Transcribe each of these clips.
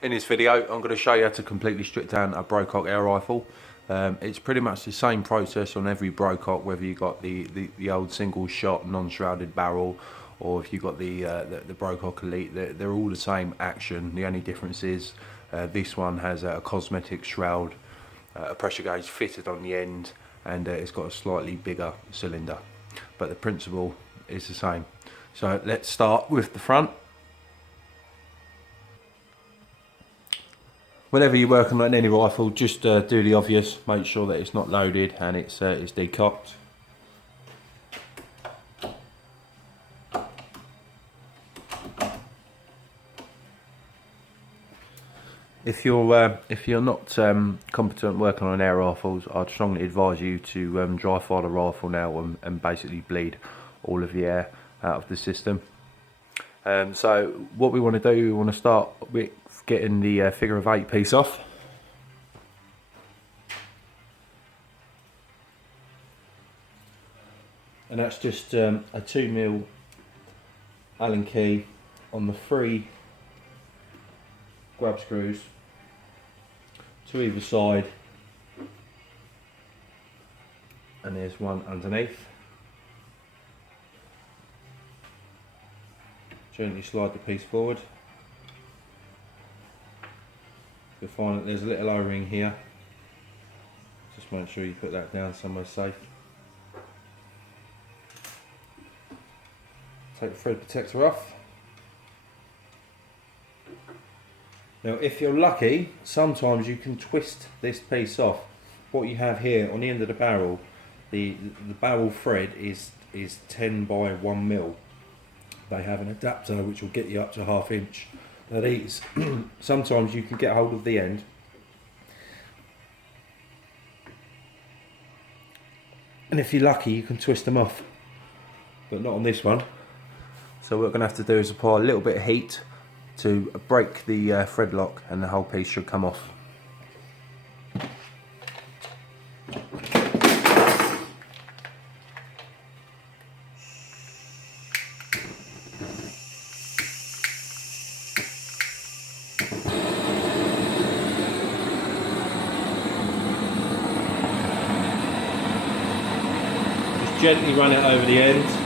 In this video, I'm going to show you how to completely strip down a Brocock Air rifle. It's pretty much the same process on every Brocock, whether you got the old single shot non-shrouded barrel, or if you got the Brocock Elite. They're all the same action. The only difference is this one has a cosmetic shroud, a pressure gauge fitted on the end, and it's got a slightly bigger cylinder. But the principle is the same. So let's start with the front. Whenever you're working on any rifle, just do the obvious. Make sure that it's not loaded and it's decocked. If you're not competent working on air rifles, I'd strongly advise you to dry fire the rifle now and basically bleed all of the air out of the system. So what we want to do, we want to start with getting the figure of 8 piece off. And that's just a 2mm Allen key on the 3 grub screws to either side, and there's one underneath. Gently slide the piece forward. You'll find that there's a little O-ring here. Just make sure you put that down somewhere safe. Take the thread protector off. Now if you're lucky, sometimes you can twist this piece off. What you have here on the end of the barrel, the barrel thread is 10 by 1mm. They have an adapter which will get you up to 1/2 inch. Now these, sometimes you can get hold of the end and if you're lucky you can twist them off, but not on this one. So what we're going to have to do is apply a little bit of heat to break the thread lock, and the whole piece should come off. Just gently run it over the end.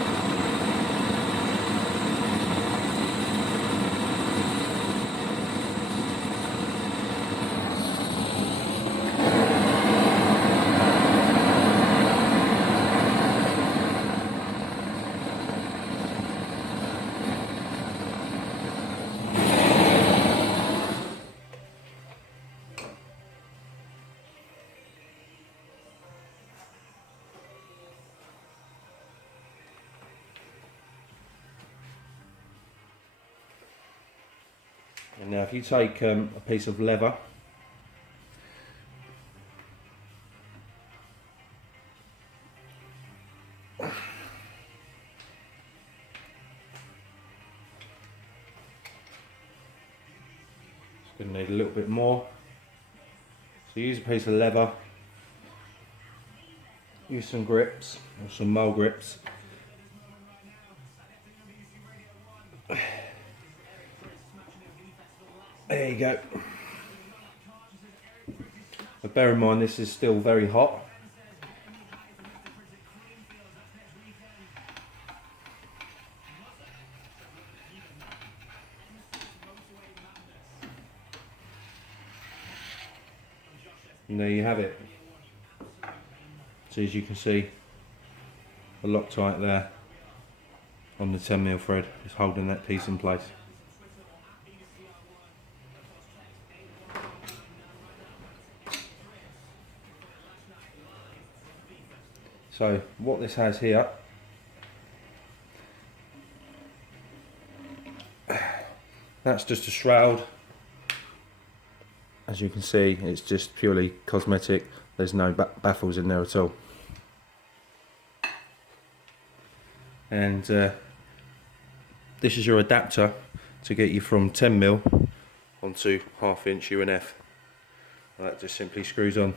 And now if you take a piece of leather, it's going to need a little bit more. So use a piece of leather, use some grips or some mole grips. There you go. But bear in mind this is still very hot. And there you have it. So as you can see, the Loctite there on the 10mm thread is holding that piece in place. So what this has here, that's just a shroud. As you can see, it's just purely cosmetic. There's no baffles in there at all. And this is your adapter to get you from 10mm onto 1/2 inch UNF. And that just simply screws on.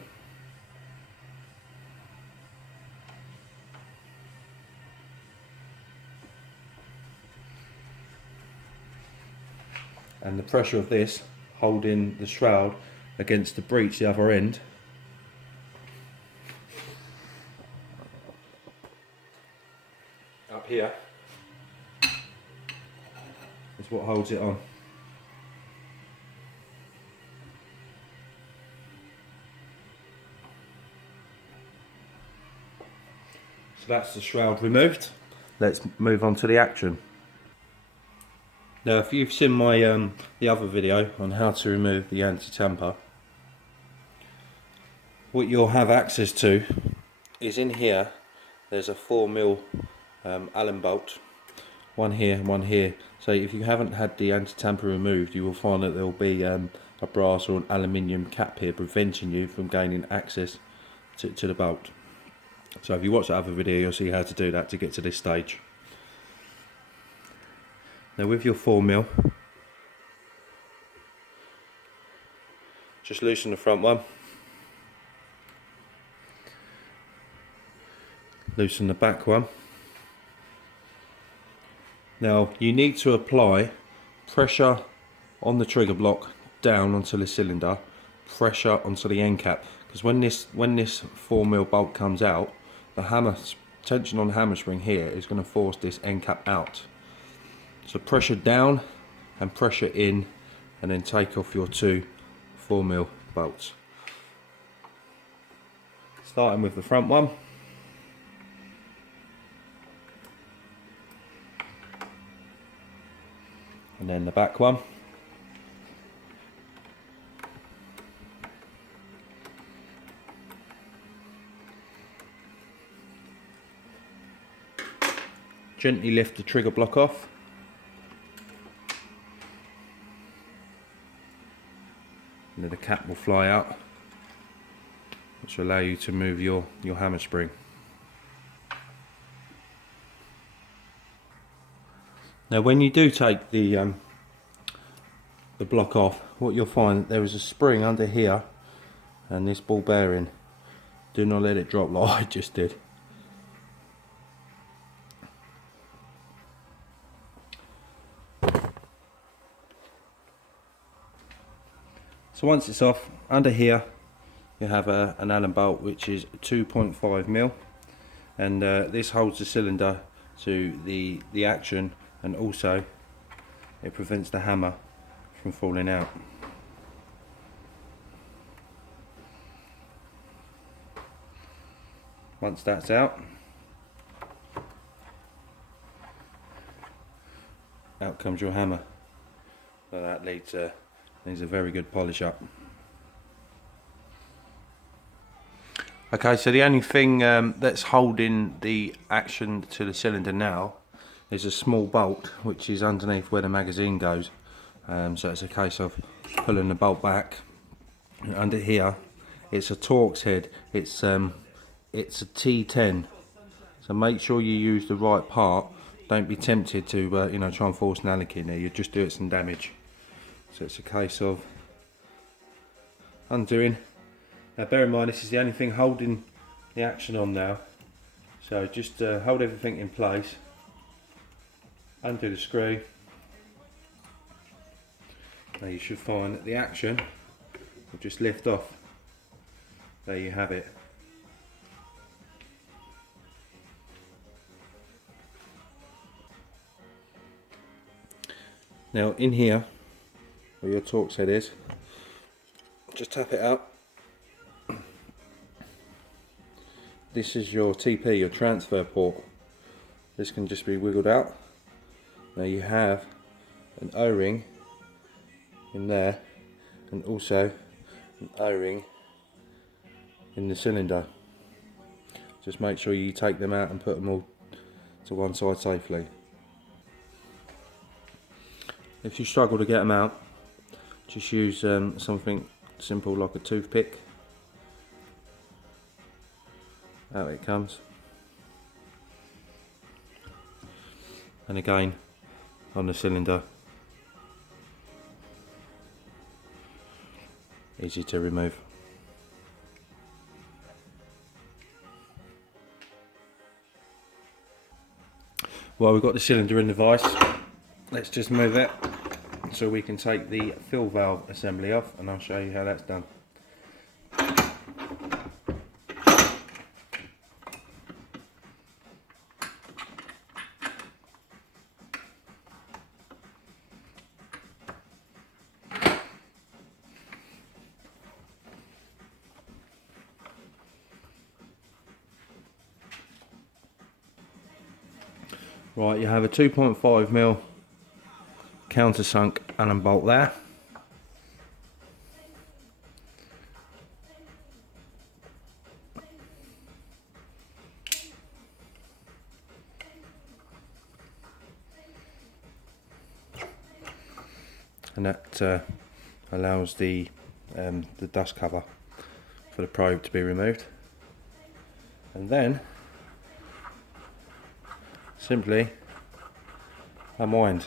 And the pressure of this holding the shroud against the breech the other end. Up here is what holds it on. So that's the shroud removed. Let's move on to the action. Now, if you've seen my the other video on how to remove the anti-tamper, what you'll have access to is in here. There's a 4mm Allen bolt, one here, one here. So if you haven't had the anti-tamper removed, you will find that there will be a brass or an aluminium cap here preventing you from gaining access to the bolt. So if you watch that other video, you'll see how to do that to get to this stage. Now with your 4mm, just loosen the front one, loosen the back one. Now you need to apply pressure on the trigger block down onto the cylinder, pressure onto the end cap, because when this 4mm bolt comes out, the tension on the hammer spring here is going to force this end cap out. So pressure down and pressure in, and then take off your two 4mm bolts. Starting with the front one. And then the back one. Gently lift the trigger block off. And then the cap will fly out, which will allow you to move your hammer spring. Now when you do take the block off, what you'll find, there is a spring under here and this ball bearing. Do not let it drop like I just did. So once it's off, under here you have an Allen bolt which is 2.5mm, and this holds the cylinder to the action, and also it prevents the hammer from falling out. Once that's out, out comes your hammer. So that needs a very good polish up. Okay, so the only thing that's holding the action to the cylinder now is a small bolt which is underneath where the magazine goes. So it's a case of pulling the bolt back. And under here, it's a Torx head. It's a T10. So make sure you use the right part. Don't be tempted to try and force an alec in there. You just do it some damage. So it's a case of undoing. Now bear in mind, this is the only thing holding the action on now. So just hold everything in place. Undo the screw. Now you should find that the action will just lift off. There you have it. Now in here, where your Torx head is, just tap it out. This is your TP, your transfer port. This can just be wiggled out. Now you have an O-ring in there, and also an O-ring in the cylinder. Just make sure you take them out and put them all to one side safely. If you struggle to get them out, just use something simple like a toothpick. Out it comes. And again on the cylinder, easy to remove. Well, we've got the cylinder in the vise. Let's just move it so we can take the fill valve assembly off, and I'll show you how that's done. Right, you have a 2.5mm countersunk Allen bolt there. And that allows the dust cover for the probe to be removed. And then simply unwind.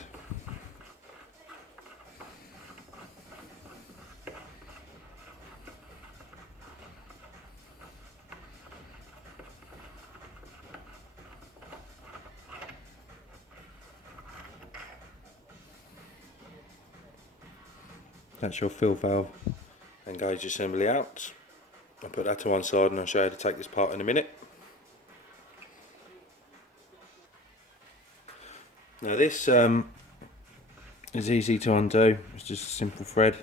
That's your fill valve and gauge assembly out. I'll put that to one side and I'll show you how to take this part in a minute. Now this is easy to undo, it's just a simple thread.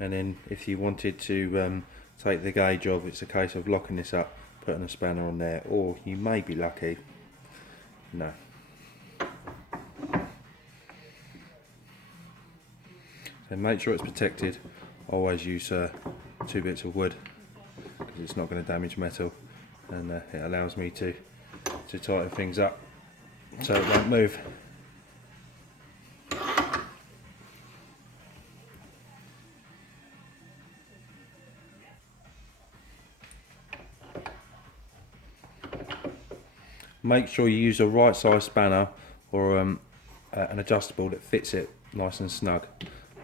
And then if you wanted to take the gauge off, it's a case of locking this up, putting a spanner on there, or you may be lucky. No. So make sure it's protected. Always use 2 bits of wood, because it's not going to damage metal, and it allows me to tighten things up so it won't move. Make sure you use a right size spanner or an adjustable that fits it nice and snug,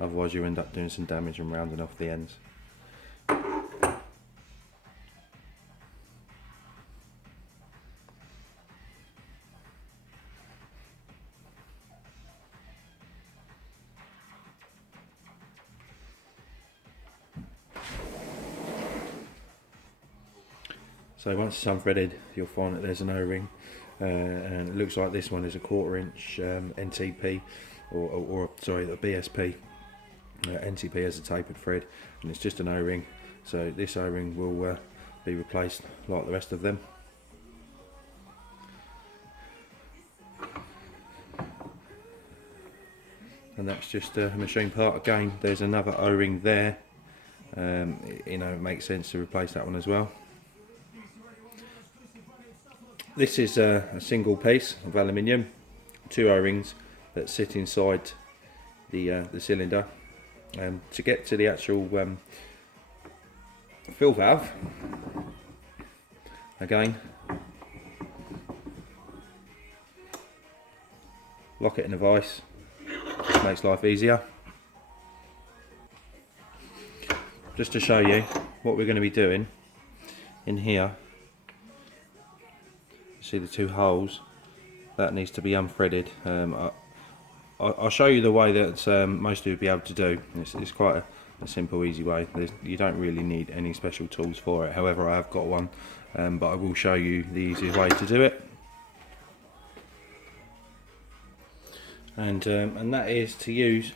otherwise you end up doing some damage and rounding off the ends. So once it's unthreaded, you'll find that there's an O-ring, and it looks like this one is a 1/4 inch NTP, or sorry, the BSP. NTP has a tapered thread, and it's just an O-ring. So this O-ring will be replaced like the rest of them. And that's just a machine part. Again, there's another O-ring there. You know, it makes sense to replace that one as well. This is a single piece of aluminium, 2 O-rings that sit inside the cylinder. To get to the actual fill valve, again, lock it in a vise, makes life easier. Just to show you what we're going to be doing in here. See the 2 holes, that needs to be unthreaded. I'll show you the way that most of you will be able to do. It's quite a simple, easy way. You don't really need any special tools for it. However, I have got one, but I will show you the easiest way to do it. And that is to use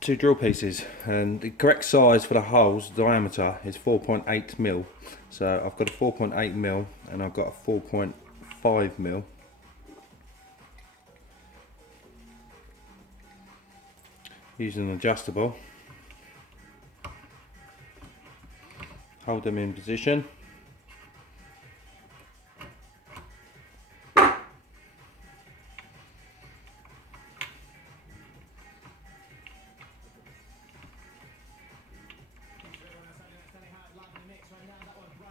2 drill pieces. And the correct size for the holes, diameter, is 4.8mm. So I've got a 4.8mm and I've got a 4.5mm. Using an adjustable, hold them in position,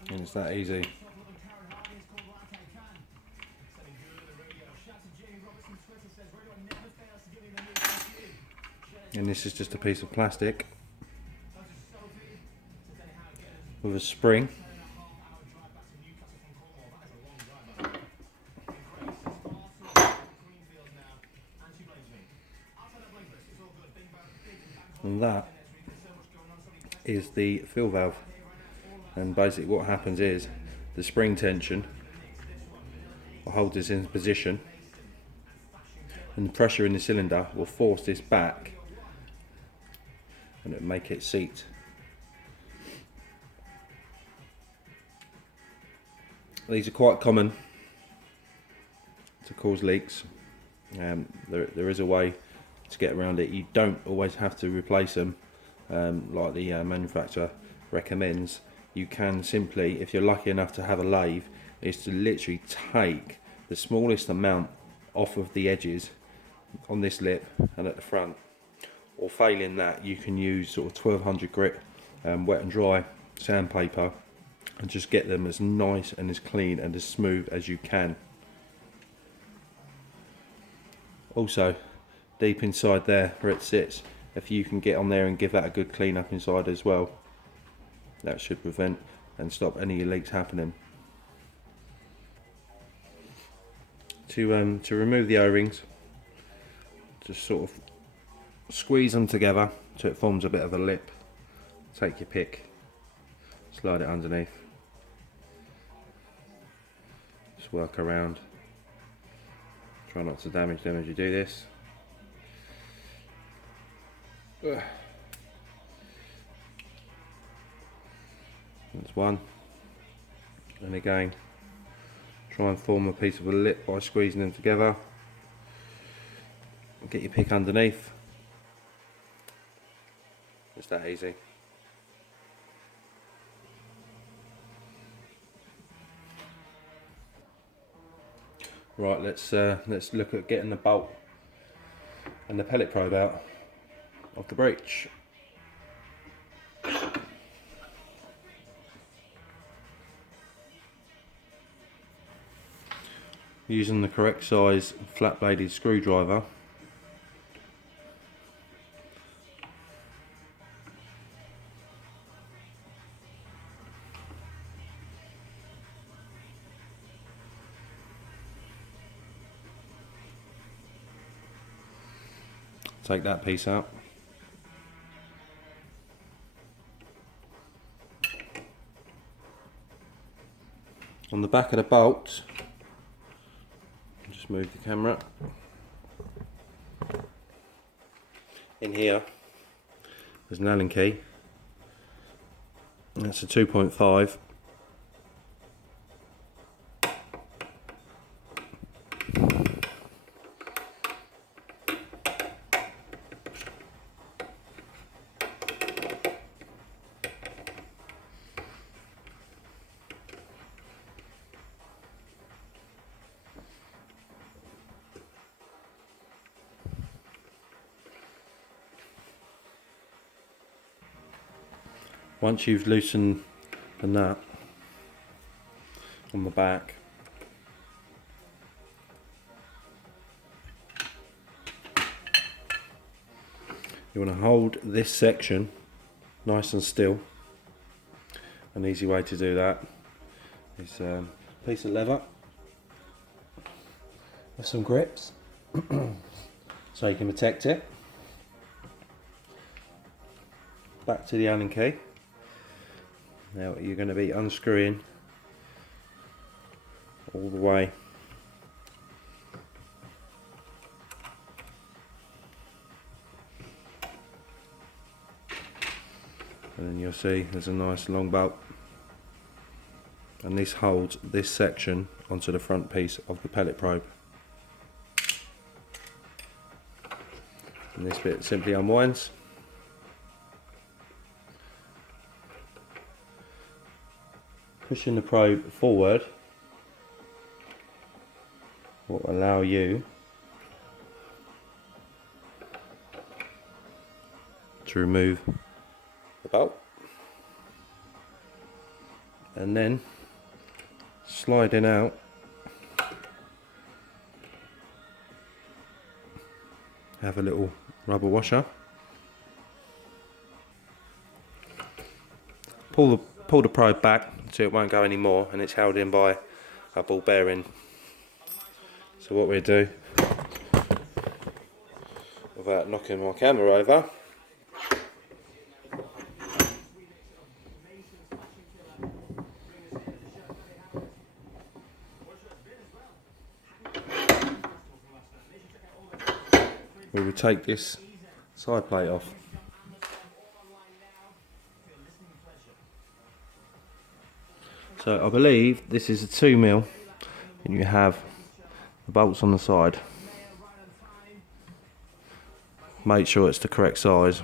and it's that easy. And this is just a piece of plastic with a spring. And that is the fill valve. And basically what happens is the spring tension will hold this in position, and the pressure in the cylinder will force this back and it'll make it seat. These are quite common to cause leaks. There is a way to get around it. You don't always have to replace them like the manufacturer recommends. You can simply, if you're lucky enough to have a lathe, is to literally take the smallest amount off of the edges on this lip and at the front, or failing that you can use sort of 1200 grit wet and dry sandpaper and just get them as nice and as clean and as smooth as you can. Also, deep inside there where it sits, if you can get on there and give that a good clean up inside as well, that should prevent and stop any leaks happening. To remove the O-rings, just sort of squeeze them together so it forms a bit of a lip. Take your pick, slide it underneath, just work around. Try not to damage them as you do this. That's one. And again, try and form a piece of a lip by squeezing them together. Get your pick underneath. It's that easy. Right, let's look at getting the bolt and the pellet probe out of the breech. Using the correct size flat bladed screwdriver, take that piece out. On the back of the bolt, just move the camera. In here, there's an Allen key. That's a 2.5. Once you've loosened the nut on the back, you want to hold this section nice and still. An easy way to do that is a piece of leather with some grips so you can protect it. Back to the Allen key. Now you're going to be unscrewing all the way and then you'll see there's a nice long bolt, and this holds this section onto the front piece of the pellet probe, and this bit simply unwinds. Pushing the probe forward will allow you to remove the bolt, and then sliding out have a little rubber washer. Pull the probe back so it won't go anymore, and it's held in by a ball bearing. So what we do, without knocking my camera over, we will take this side plate off. So I believe this is a 2mm, and you have the bolts on the side. Make sure it's the correct size.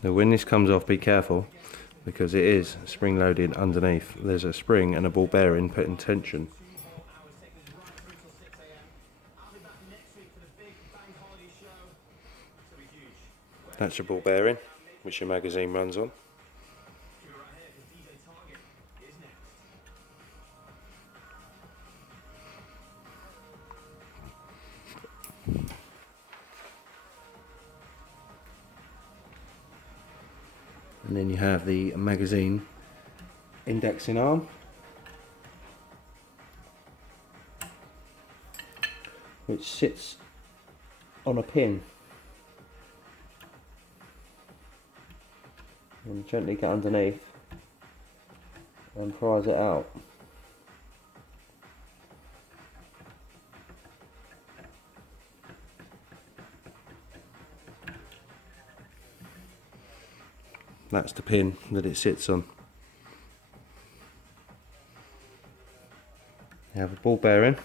Now when this comes off, be careful, because it is spring loaded underneath. There's a spring and a ball bearing put in tension. That's your ball bearing, which your magazine runs on. And then you have the magazine indexing arm, which sits on a pin. And gently get underneath and prise it out. That's the pin that it sits on. You have a ball bearing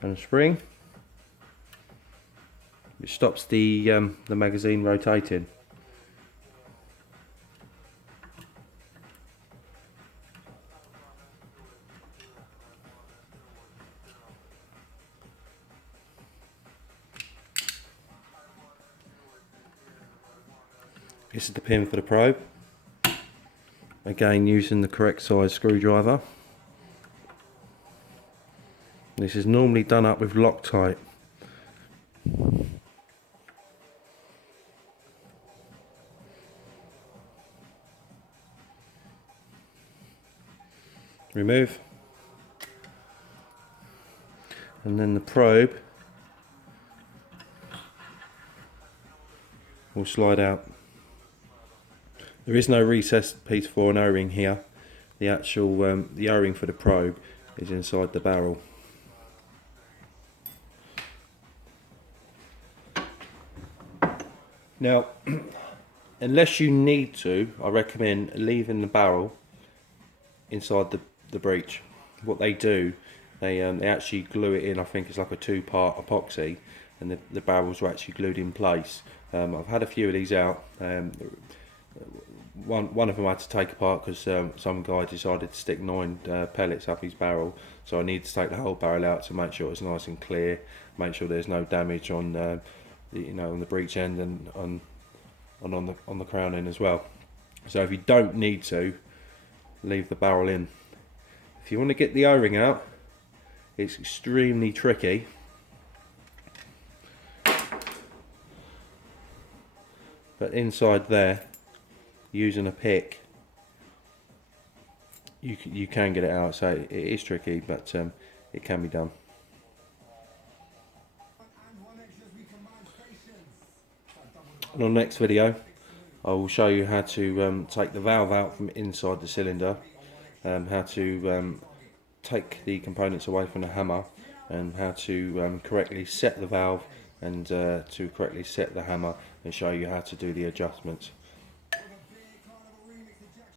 and a spring, which stops the magazine rotating. This is the pin for the probe. Again, using the correct size screwdriver. This is normally done up with Loctite. Remove. And then the probe will slide out. There is no recessed piece for an O-ring here. The actual the O-ring for the probe is inside the barrel. Now, unless you need to, I recommend leaving the barrel inside the breech. What they do, they actually glue it in. I think it's like a 2-part epoxy, and the barrels are actually glued in place. I've had a few of these out. One of them I had to take apart because some guy decided to stick 9 pellets up his barrel, so I needed to take the whole barrel out to make sure it's nice and clear, make sure there's no damage on on the breech end and on the crown end as well. So if you don't need to, leave the barrel in. If you want to get the O-ring out, it's extremely tricky. But inside there, using a pick, you can get it out. So it is tricky, but it can be done. And on the next video, I will show you how to take the valve out from inside the cylinder, how to take the components away from the hammer, and how to correctly set the valve and to correctly set the hammer, and show you how to do the adjustments.